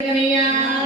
Ganía.